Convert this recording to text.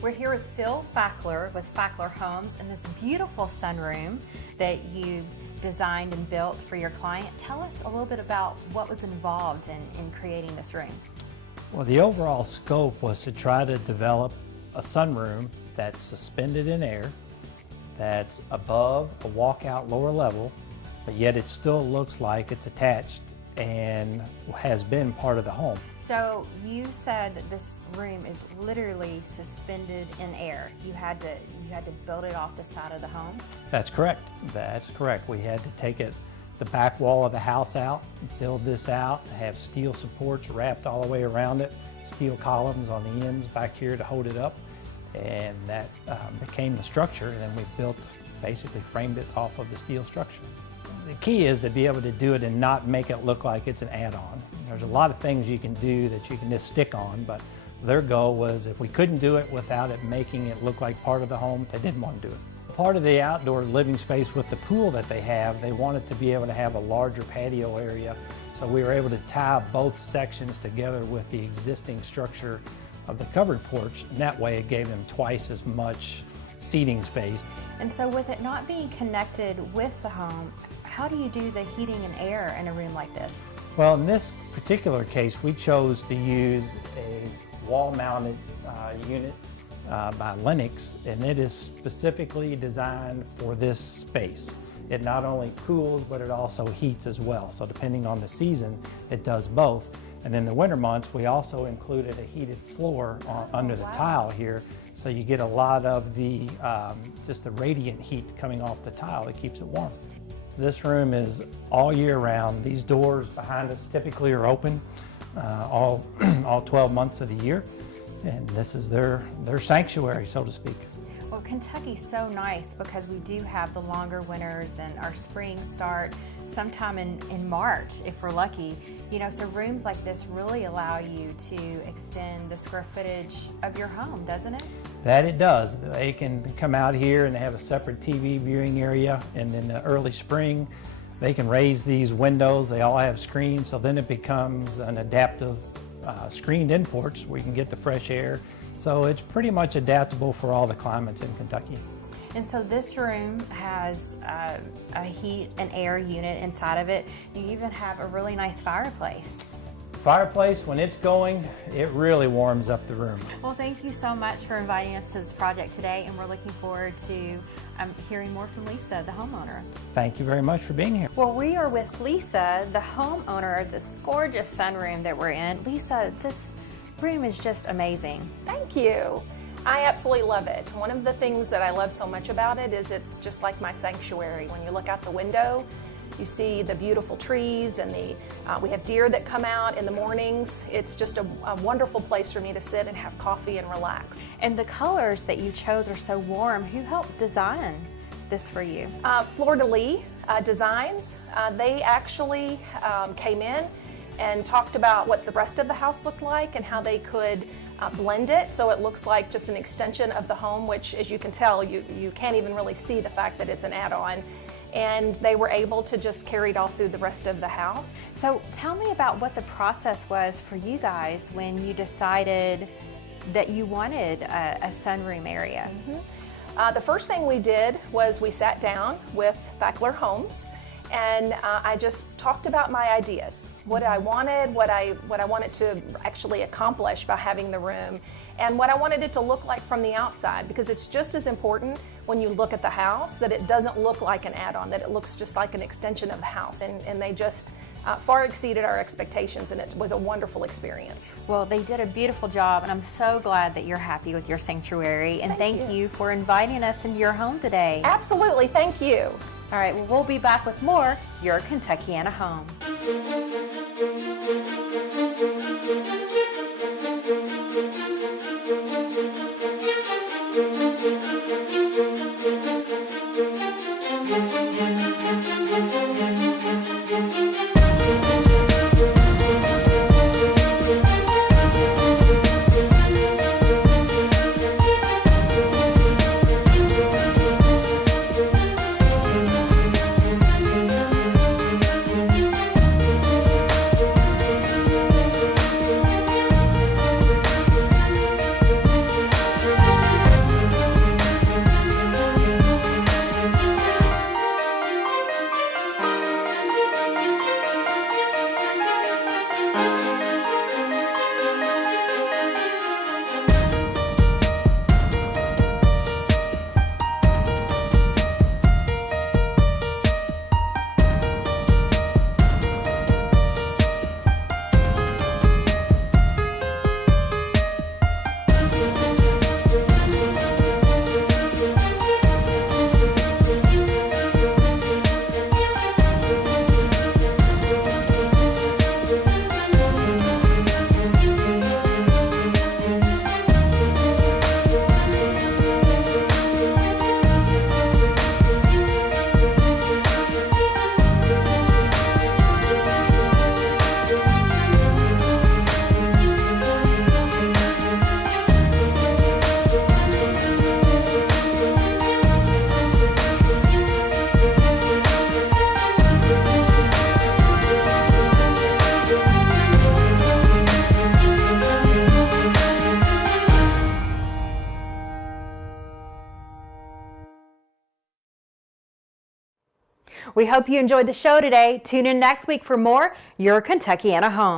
We're here with Phil Fackler with Fackler Homes in this beautiful sunroom that you designed and built for your client. Tell us a little bit about what was involved in creating this room. Well, the overall scope was to try to develop a sunroom that's suspended in air, that's above a walkout lower level, but yet it still looks like it's attached and has been part of the home. So you said that this room is literally suspended in air. You had to build it off the side of the home? That's correct. That's correct. We had to take the back wall of the house out, build this out, have steel supports wrapped all the way around it, steel columns on the ends back here to hold it up, and that became the structure, and then we basically framed it off of the steel structure. The key is to be able to do it and not make it look like it's an add-on. There's a lot of things you can do that you can just stick on, but their goal was if we couldn't do it without it making it look like part of the home, they didn't want to do it. Part of the outdoor living space with the pool that they have, they wanted to be able to have a larger patio area, so we were able to tie both sections together with the existing structure of the covered porch, and that way it gave them twice as much seating space. And so with it not being connected with the home, how do you do the heating and air in a room like this? Well, in this particular case, we chose to use a wall-mounted unit by Lennox, and it is specifically designed for this space. It not only cools, but it also heats as well. So depending on the season, it does both. And in the winter months, we also included a heated floor under the tile here, so you get a lot of the just the radiant heat coming off the tile that keeps it warm. This room is all year round. These doors behind us typically are open all 12 months of the year, and this is their sanctuary, so to speak. Well, Kentucky's so nice because we do have the longer winters, and our springs start sometime in March if we're lucky. You know, so rooms like this really allow you to extend the square footage of your home, doesn't it? That it does. They can come out here and they have a separate TV viewing area, and in the early spring they can raise these windows. They all have screens, so then it becomes an adaptive screened-in porch where you can get the fresh air. So it's pretty much adaptable for all the climates in Kentucky. And so this room has a heat and air unit inside of it. You even have a really nice fireplace. Fireplace, when it's going, it really warms up the room. Well, thank you so much for inviting us to this project today, and we're looking forward to hearing more from Lisa, the homeowner. Thank you very much for being here. Well, we are with Lisa, the homeowner of this gorgeous sunroom that we're in. Lisa, this room is just amazing. Thank you. I absolutely love it. One of the things that I love so much about it is it's just like my sanctuary. When you look out the window, you see the beautiful trees, and we have deer that come out in the mornings. It's just a wonderful place for me to sit and have coffee and relax. And the colors that you chose are so warm. Who helped design this for you? Fleur de Lis Designs. They actually came in and talked about what the rest of the house looked like and how they could blend it so it looks like just an extension of the home, which, as you can tell, you can't even really see the fact that it's an add-on. And they were able to just carry it all through the rest of the house. So tell me about what the process was for you guys when you decided that you wanted a sunroom area. The first thing we did was we sat down with Fackler Homes, and I just talked about my ideas, what I wanted, what I wanted to actually accomplish by having the room, and what I wanted it to look like from the outside, because it's just as important when you look at the house that it doesn't look like an add-on, that it looks just like an extension of the house. And they just far exceeded our expectations, and it was a wonderful experience. Well, they did a beautiful job, and I'm so glad that you're happy with your sanctuary, and thank you for inviting us into your home today. Absolutely, thank you. All right, well, we'll be back with more Your Kentuckiana Home. We hope you enjoyed the show today. Tune in next week for more Your Kentuckiana Home.